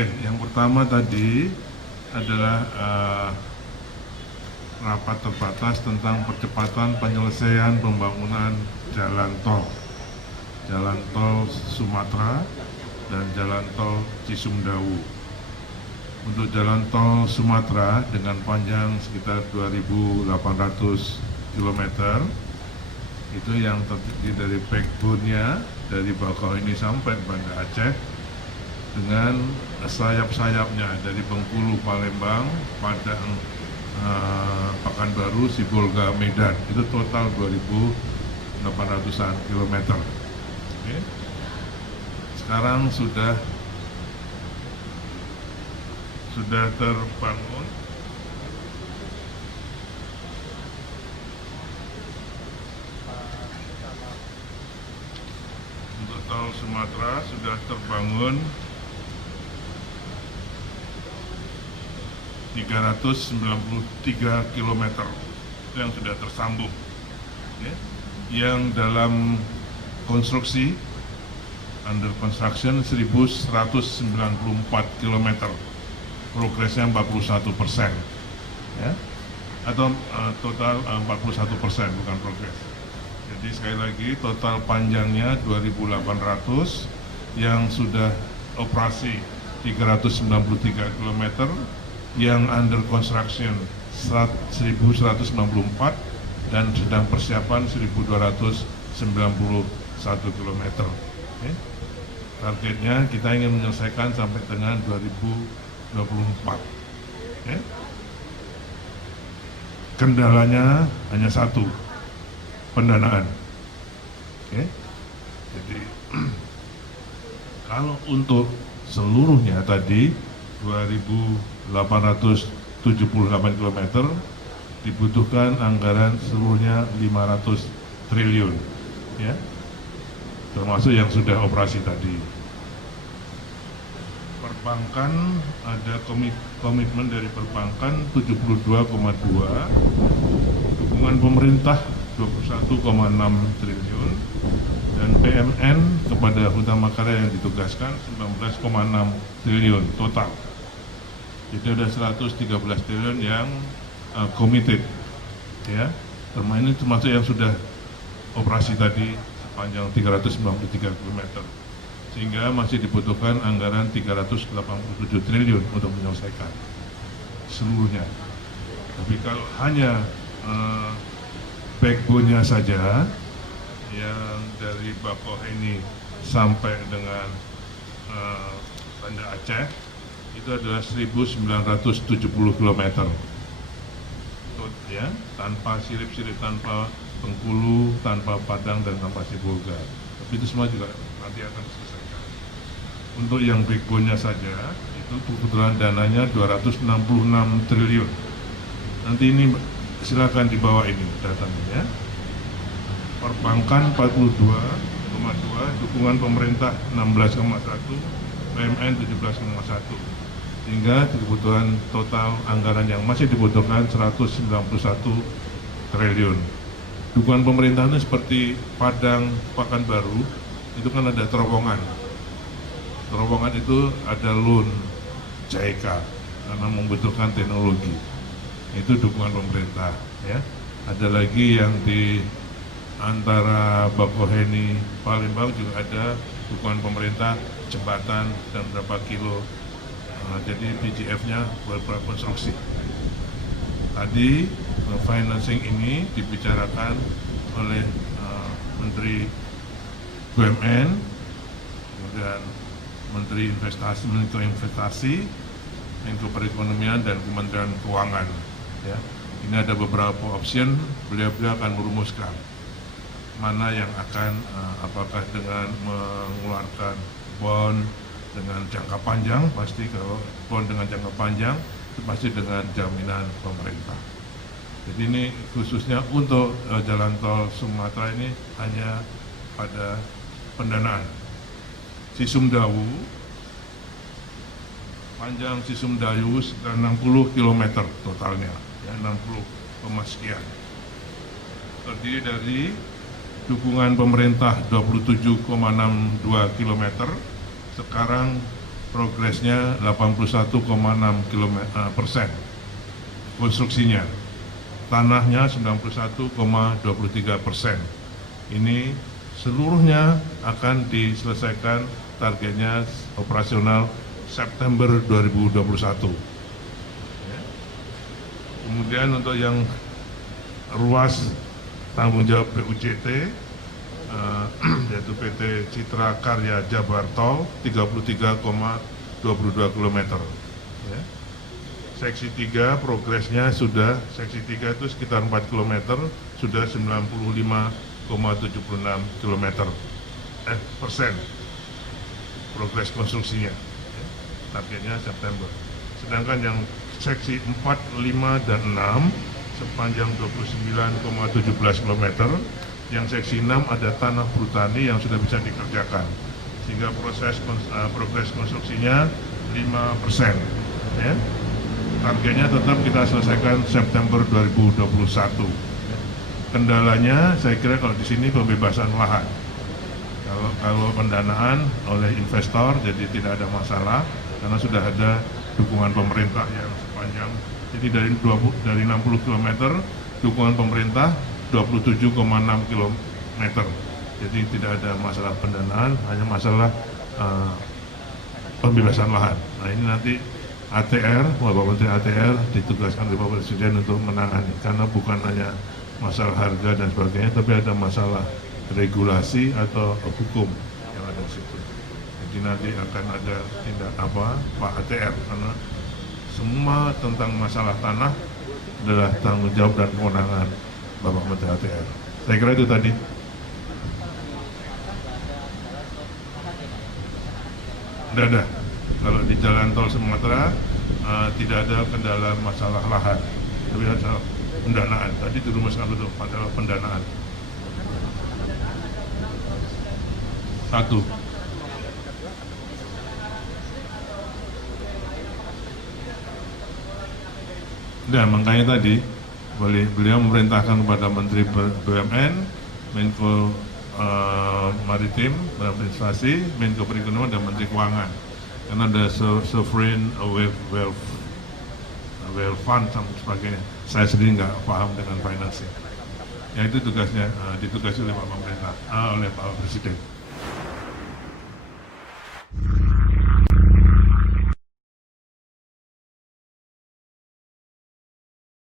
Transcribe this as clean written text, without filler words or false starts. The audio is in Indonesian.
Yang pertama tadi adalah rapat terbatas tentang percepatan penyelesaian pembangunan jalan tol Sumatera dan jalan tol Cisumdawu. Untuk jalan tol Sumatera dengan panjang sekitar 2.800 km, itu yang terdiri dari backbone-nya dari Bakauheni sampai Banda Aceh, dengan sayap-sayapnya dari Bengkulu, Palembang, Padang, Pekanbaru, Sibolga, Medan. Itu total 2.800-an kilometer. Oke. Sekarang sudah terbangun untuk tol Sumatera, sudah terbangun 393 km yang sudah tersambung, ya. Yang dalam konstruksi under construction 1.194 km, progresnya 41%, ya, atau total 41%, bukan progres. Jadi sekali lagi total panjangnya 2.800, yang sudah operasi 393 km, yang under construction 1.194, dan sedang persiapan 1.291 km. Okay. Targetnya kita ingin menyelesaikan sampai dengan 2024. Okay. Kendalanya hanya satu, pendanaan. Okay. Jadi kalau untuk seluruhnya tadi 2.878 km dibutuhkan anggaran seluruhnya 500 triliun, ya, termasuk yang sudah operasi tadi. Perbankan, ada komitmen dari perbankan 72,2, dukungan pemerintah 21,6 triliun, dan BUMN kepada Hutama Karya yang ditugaskan 19,6 triliun total. Jadi ada 113 triliun yang committed, ya. Ini termasuk yang sudah operasi tadi sepanjang 393 km. Sehingga masih dibutuhkan anggaran 387 triliun untuk menyelesaikan seluruhnya. Tapi kalau hanya backbone-nya saja, yang dari Bakauheni sampai dengan Banda Aceh, itu adalah 1.970 km, ya, tanpa sirip-sirip, tanpa Bengkulu, tanpa Padang, dan tanpa Sibolga. Tapi itu semua juga nanti akan diselesaikan. Untuk yang backbone-nya saja, itu kebetulan dananya 266 triliun. Nanti ini silakan dibawa ini datanya, ya. Perbankan 42,2, dukungan pemerintah 16,1, BUMN 17,1, sehingga kebutuhan total anggaran yang masih dibutuhkan 191 triliun. Dukungan pemerintah itu seperti Padang, Pekanbaru, itu kan ada terowongan. Terowongan itu ada loan JIK karena membutuhkan teknologi. Itu dukungan pemerintah, ya. Ada lagi yang di antara Bakauheni, Palembang juga ada dukungan pemerintah, jembatan dan berapa kilo. Jadi DGF-nya buat prakonstruksi. Tadi financing ini dibicarakan oleh Menteri BUMN, kemudian Menteri Investasi, Menko Perekonomian, dan Kementerian Keuangan. Ya. Ini ada beberapa option, beliau akan merumuskan mana yang akan, apakah dengan mengeluarkan bond dengan jangka panjang, pasti kalau bond dengan jangka panjang, itu pasti dengan jaminan pemerintah. Jadi ini khususnya untuk jalan tol Sumatera ini hanya pada pendanaan. Cisumdawu, panjang Cisumdawu sekitar 60 km totalnya, ya, 60, sekian. Terdiri dari dukungan pemerintah 27,62 km, sekarang progresnya 81,6%. Konstruksinya, tanahnya 91,23%. Ini seluruhnya akan diselesaikan, targetnya operasional September 2021. Kemudian untuk yang ruas tanggung jawab PUJT, yaitu PT Citra Karya Jabar Tol 33,22 km. Ya. Seksi 3 progresnya sudah, seksi 3 itu sekitar 4 km, sudah 95,76 persen progres konstruksinya. Ya. Targetnya September. Sedangkan yang seksi 4, 5, dan 6 sepanjang 29,17 km. Yang seksi 6 ada tanah Brutani yang sudah bisa dikerjakan, sehingga progres konstruksinya 5%. Ya. Targetnya tetap kita selesaikan September 2021. Kendalanya saya kira kalau di sini pembebasan lahan. Kalau pendanaan oleh investor jadi tidak ada masalah karena sudah ada dukungan pemerintah yang sepanjang, jadi dari 60 km dukungan pemerintah 27,6 km. Jadi tidak ada masalah pendanaan, hanya masalah pembebasan lahan. Nah ini nanti ATR, Bapak Menteri ATR ditugaskan oleh Bapak Presiden untuk menangani, karena bukan hanya masalah harga dan sebagainya, tapi ada masalah regulasi atau hukum yang ada di situ. Jadi nanti akan ada tindak Pak ATR, karena semua tentang masalah tanah adalah tanggung jawab dan kewenangan Bapak Menteri ATR. Saya kira itu tadi. Tidak ada. Kalau di jalan tol Sumatera tidak ada kendala masalah lahan, tapi ada pendanaan. Tadi dirumuskan betul, masalah pendanaan. Satu. Nah, makanya tadi beliau memerintahkan kepada Menteri BUMN, Menko Maritim dan Investasi, Menko Perekonomian dan Menteri Keuangan, karena ada sovereign wealth fund dan sebagainya. Saya sendiri nggak paham dengan financing. Ya itu tugasnya, ditugasi oleh Pak Pemerintah, oleh Pak Presiden.